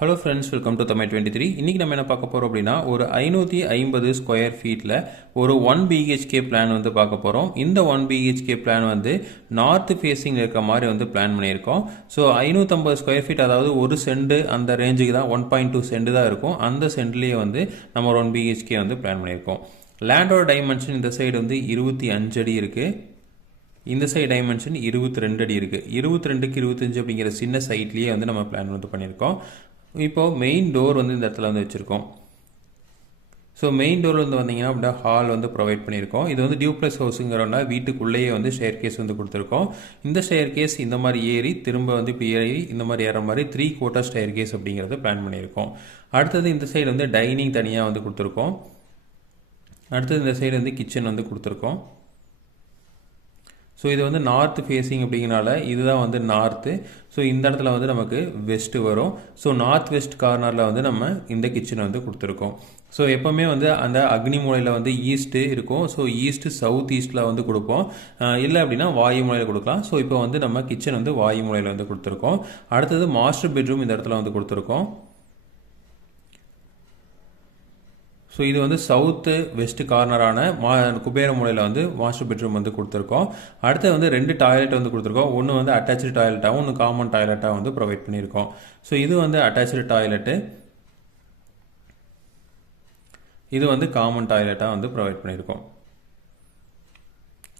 Hello friends welcome to Tamil twenty three இன்றைக்கி நம்ம என்ன பார்க்க போகிறோம் அப்படின்னா ஒரு ஐநூற்றி ஐம்பது ஸ்கொயர் ஃபீட்டில் ஒரு ஒன் பிஹெச்கே பிளான் வந்து பார்க்க போகிறோம் இந்த ஒன் பிஹெச்கே பிளான் வந்து நார்த் ஃபேஸிங் இருக்க மாதிரி வந்து பிளான் பண்ணியிருக்கோம். ஸோ ஐநூற்றம்பது ஸ்கொயர் ஃபீட் அதாவது ஒரு செண்டு அந்த ரேஞ்சுக்கு தான் ஒன் பாயிண்ட் டூ செண்டு தான் இருக்கும். அந்த சென்ட்லேயே வந்து நம்ம ஒரு ஒன் பிஹெச்கே வந்து பிளான் பண்ணியிருக்கோம். லேண்டோட டைமென்ஷன் இந்த சைடு வந்து இருபத்தி அஞ்சு அடி இருக்குது இந்த சைடு டைமென்ஷன் இருபத்தி ரெண்டு அடி இருக்குது இருபத்தி ரெண்டுக்கு இருபத்தஞ்சு அப்படிங்கிற சின்ன சைட்லேயே வந்து நம்ம பிளான் வந்து பண்ணியிருக்கோம். இப்போது மெயின் டோர் வந்து இந்த இடத்துல வந்து வச்சுருக்கோம். ஸோ மெயின் டோர் வந்து வந்தீங்கன்னா அப்படின்னா ஹால் வந்து ப்ரொவைட் பண்ணியிருக்கோம். இது வந்து டியூப்ளஸ் ஹவுஸுங்கிறோன்னா வீட்டுக்குள்ளேயே வந்து ஷேர் கேஸ் வந்து கொடுத்துருக்கோம். இந்த ஷேர் கேஸ் இந்த மாதிரி ஏறி திரும்ப வந்து இப்போ ஏறி இந்த மாதிரி ஏற மாதிரி த்ரீ கோட்டர் ஸ்டேர் கேஸ் அப்படிங்கிறத பிளான் பண்ணியிருக்கோம். அடுத்தது இந்த சைடு வந்து டைனிங் தனியாக வந்து கொடுத்துருக்கோம். அடுத்தது இந்த சைடு வந்து கிச்சன் வந்து கொடுத்துருக்கோம். ஸோ இது வந்து நார்த் ஃபேஸிங் அப்படிங்கிறனால இதுதான் வந்து நார்த்து ஸோ இந்த இடத்துல வந்து நமக்கு வெஸ்ட்டு வரும். ஸோ நார்த் வெஸ்ட் கார்னரில் வந்து நம்ம இந்த கிச்சனை வந்து கொடுத்துருக்கோம். ஸோ எப்போவுமே வந்து அந்த அக்னி மூலையில் வந்து ஈஸ்ட்டு இருக்கும். ஸோ ஈஸ்ட்டு சவுத் ஈஸ்ட்டில் வந்து கொடுப்போம். இல்லை அப்படின்னா வாயு மூலையில் கொடுக்கலாம். ஸோ இப்போ வந்து நம்ம கிச்சன் வந்து வாயு மூலையில் வந்து கொடுத்துருக்கோம். அடுத்தது மாஸ்டர் பெட்ரூம் இந்த இடத்துல வந்து கொடுத்துருக்கோம். ஸோ இது வந்து சவுத்து வெஸ்ட் கார்னரான மா குபேர மூலையில் வந்து மாஸ்டர் பெட்ரூம் வந்து கொடுத்துருக்கோம். அடுத்து வந்து ரெண்டு டாய்லெட் வந்து கொடுத்துருக்கோம். ஒன்று வந்து அட்டாச்சு டாய்லெட்டாகவும் ஒன்று காமன் டாய்லெட்டாக வந்து ப்ரொவைட் பண்ணியிருக்கோம். ஸோ இது வந்து அட்டாச்சு டாய்லெட்டு இது வந்து காமன் டாய்லெட்டாக வந்து ப்ரொவைட் பண்ணியிருக்கோம்.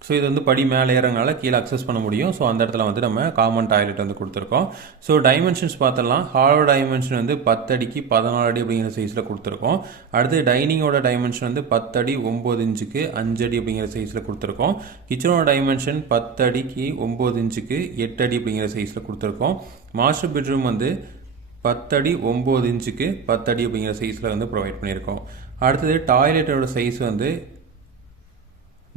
ஸோ இது வந்து படி மேலே ஏறனால கீழே அக்சஸ் பண்ண முடியும். ஸோ அந்த இடத்துல வந்து நம்ம காமன் டாய்லெட் வந்து கொடுத்துருக்கோம். ஸோ டைமென்ஷன்ஸ் பார்த்தலாம் ஹாலோ டைமென்ஷன் வந்து பத்தடிக்கு பதினாலு அடி அப்படிங்கிற சைஸில் கொடுத்துருக்கோம். அடுத்து டைனிங்கோட டைமென்ஷன் வந்து பத்தடி ஒம்பது இன்ச்சுக்கு அஞ்சடி அப்படிங்கிற சைஸில் கொடுத்துருக்கோம். கிச்சனோட டைமென்ஷன் பத்தடிக்கு ஒம்பது இன்ச்சுக்கு எட்டு அடி அப்படிங்கிற சைஸில் கொடுத்துருக்கோம். மாஸ்டர் பெட்ரூம் வந்து பத்தடி ஒம்பது இன்ச்சுக்கு பத்தடி அப்படிங்கிற சைஸில் வந்து ப்ரொவைட் பண்ணியிருக்கோம். அடுத்தது டாய்லெட்டோட சைஸ் வந்து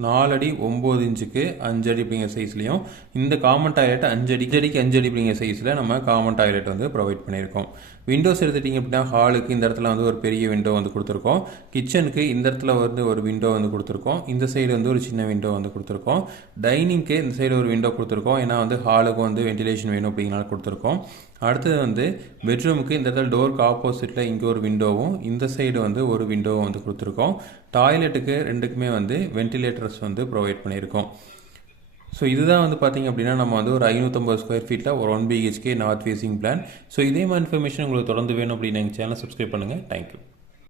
நாலடி ஒம்பது இன்ச்சுக்கு அஞ்சடி அப்படிங்கிற சைஸ்லையும் இந்த காமன் டாய்லெட் அஞ்சடி அடிக்கு அஞ்சடி அப்படிங்கிற சைஸில் நம்ம காமன் டாய்லெட் வந்து ப்ரொவைட் பண்ணியிருக்கோம். விண்டோஸ் எடுத்துட்டிங்க அப்படின்னா ஹாலுக்கு இந்த இடத்துல வந்து ஒரு பெரிய விண்டோ வந்து கொடுத்துருக்கோம். கிச்சனுக்கு இந்த இடத்துல வந்து ஒரு விண்டோ வந்து கொடுத்துருக்கோம். இந்த சைடு வந்து ஒரு சின்ன விண்டோ வந்து கொடுத்துருக்கோம். டைனிங்க்கு இந்த சைடு ஒரு விண்டோ கொடுத்துருக்கோம். ஏன்னா வந்து ஹாலுக்கு வந்து வென்டிலேஷன் வேணும் அப்படிங்கிறனால கொடுத்துருக்கோம். அடுத்தது வந்து பெட்ரூமுக்கு இந்த இடத்துல டோருக்கு ஆப்போசிட்டில் இங்கே ஒரு விண்டோவும் இந்த சைடு வந்து ஒரு விண்டோவும் வந்து கொடுத்துருக்கோம். டாய்லெட்டுக்கு ரெண்டுக்குமே வந்து வென்டிலேட்டர்ஸ் வந்து ப்ரொவைட் பண்ணியிருக்கோம். ஸோ இதுதான் வந்து பார்த்திங்க அப்படின்னா நம்ம வந்து ஒரு ஐநூற்றம்பது ஸ்கொயர் ஃபீட்டில் ஒரு one BHK north facing plan so இதே மாதிரி இன்ஃபர்மேஷன் உங்களுக்கு தொடர்ந்து வேணும் அப்படின்னு எங்கள் சேனல் சப்ஸ்கிரைப் பண்ணுங்கள் தேங்க்யூ